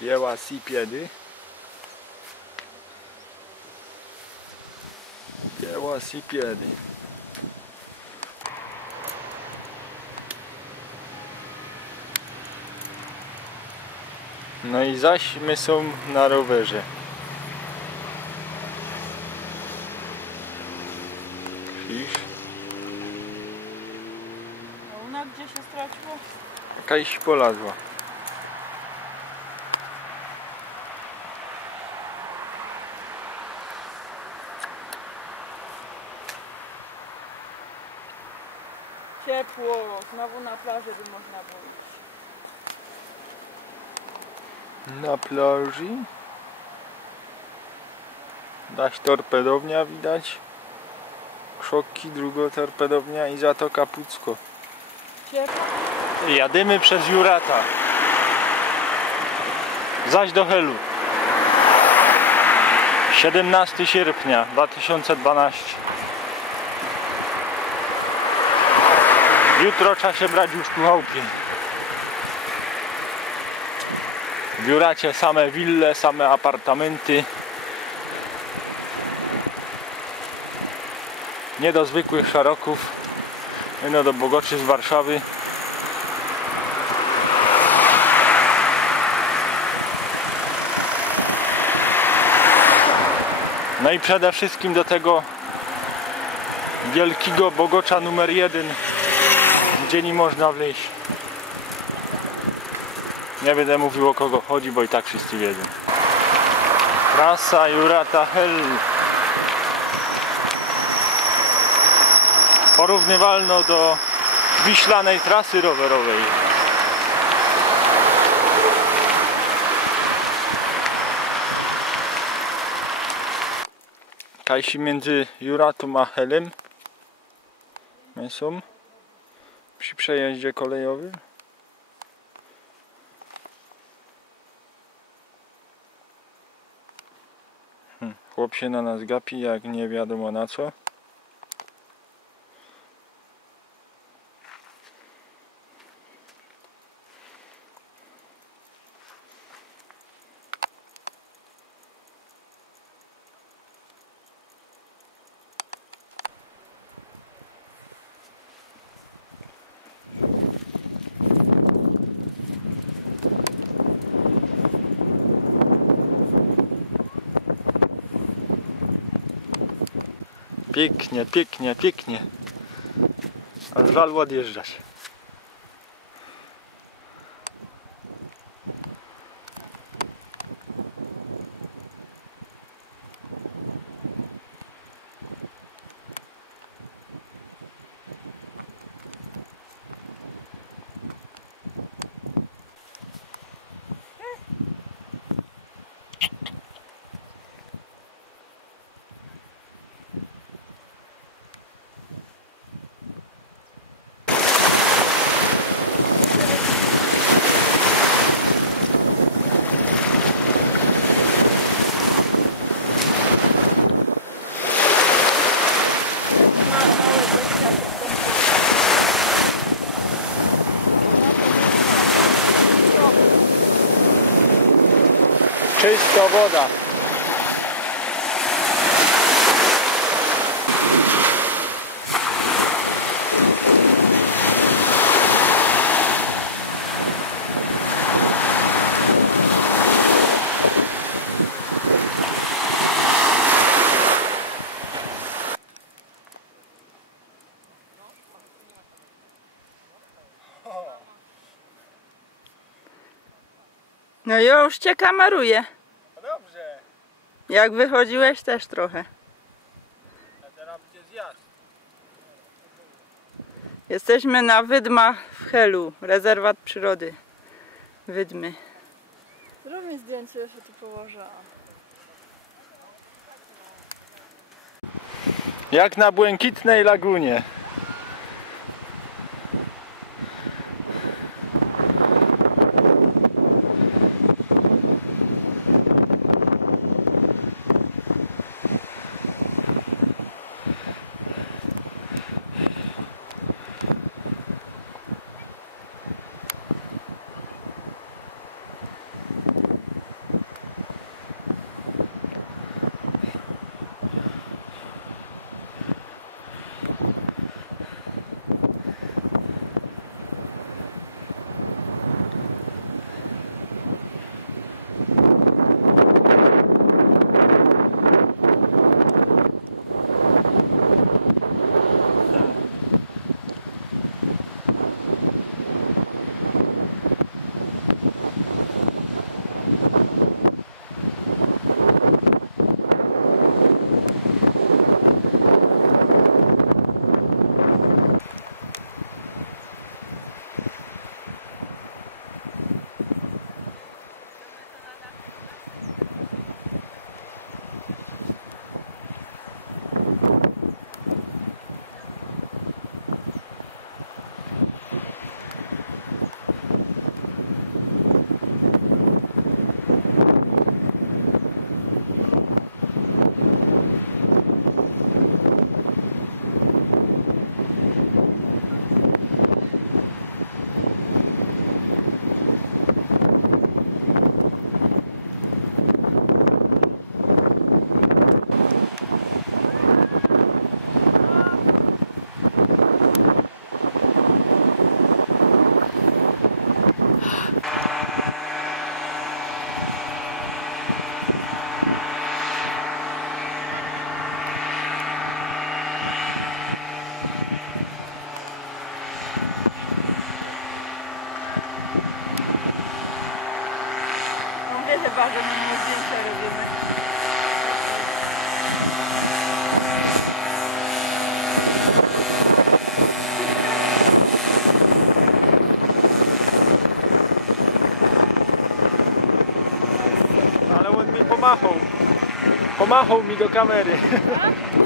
Biała sipiedy. Biała sipiedy. No i zaś my są na rowerze. Krzyż. A ona gdzie się straciło? Jakaś polazła. Ciepło, znowu na plaży by można było iść. Na plaży. Daś torpedownia widać. Krzoki, druga torpedownia i Zatoka Pucko. Ciepło? Jadymy przez Jurata. Zaś do Helu. 17 sierpnia 2012. Jutro trzeba się brać już tu chałupie. W same wille, same apartamenty. Nie do zwykłych szaroków. No do bogoczy z Warszawy. No i przede wszystkim do tego wielkiego bogocza numer jeden, gdzie nie można wleźć. Nie będę mówił o kogo chodzi, bo i tak wszyscy wiedzą. Trasa Jurata Hell. Porównywalno do wiślanej trasy rowerowej. Kajsi między Juratą a Helem. Są przy przejeździe kolejowym. Hm, Chłop się na nas gapi jak nie wiadomo na co. Pięknie, pięknie, pięknie. Aż żal odjeżdżać. Czysta woda. No już cię kameruję. Jak wychodziłeś też trochę. a teraz będzie zjazd. Jesteśmy na Wydmach w Helu, rezerwat przyrody Wydmy. Zrób mi zdjęcie, jeszcze tu położę. Jak na błękitnej lagunie. uwagę, bo zdjęcia robimy. Ale on mi pomachał. Pomachał mi do kamery. Tak?